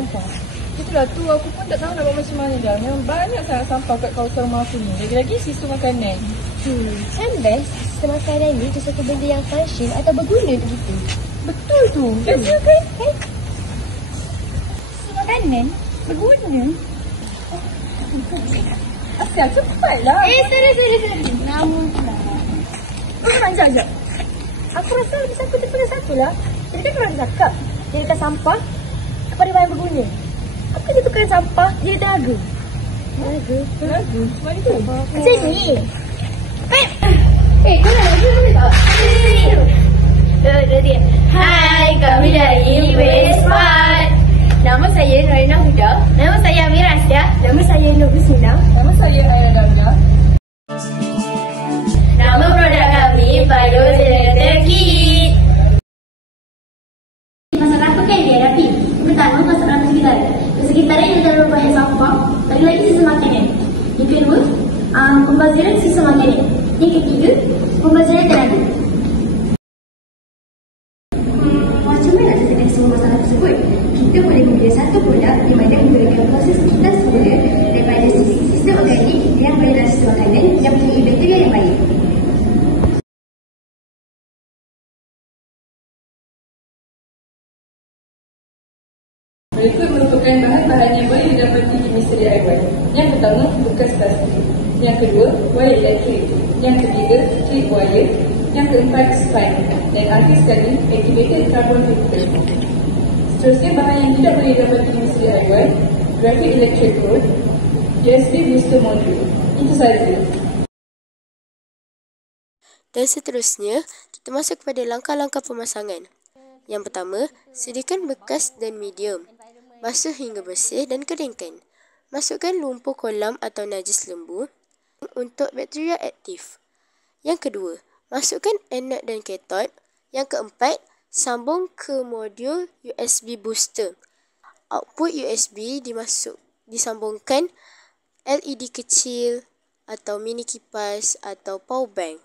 sampah. Itulah tu, aku pun tak tahu nak buat macam mana dah. Memang banyak sangat sampah kat kawasan rumah aku ni. Lagi-lagi sistem makanan. Macam best sistem makanan ni tu satu benda yang function atau berguna untuk kita. Betul tu. Betul kan? Sistem makanan berguna. Asal cepatlah. Sorry. Nama pula. Sekejap. Aku rasa lebih satu daripada satu lah. Jadi kan korang cakap, jadikan sampah kepada barang berguna. Apa dia tukar sampah jadi tenaga? Tenaga? Macam mana tu? Macam ni. Kau nak lagi boleh tak? Hai, kami dari Waste Smart. Nama saya Norina Huda. Nama saya Amira Asya. Nama saya Nur Husnina. Nama saya Ayah Damia. Nama produk kami Biogenerator Kit. Masalah apa kan dia rapi? Pertama, masalah sekitar. Sekitarnya yang terlalu banyak sampah. Lagi-lagi sisa makanan. Yang kedua, pembaziran sisa makanan. Yang ketiga, pembaziran tenaga. Macam mana nak selesaikan semua masalah tersebut? Kita boleh memilih satu produk di mana memberikan proses kita semula daripada sisi sistem organik yang berada sistem makanan yang mempunyai bakteria yang baik. Mereka merupakan bahan-bahan yang boleh didapati di industri DIY. Yang pertama, bekas plastik. Yang kedua, wire elektrik. Yang ketiga, clip wire. Yang keempat, spine. Dan akhir sekali, activated carbon filter. Seterusnya, bahan yang tidak boleh didapati di industri DIY, graphic electric rod, USB booster module. Itu sahaja. Dan seterusnya, kita masuk kepada langkah-langkah pemasangan. Yang pertama, sediakan bekas dan medium. Basuh hingga bersih dan keringkan. Masukkan lumpur kolam atau najis lembu untuk bakteria aktif. Yang kedua, masukkan anode dan katot. Yang keempat, sambung ke modul USB booster. Output USB disambungkan LED kecil atau mini kipas atau power bank.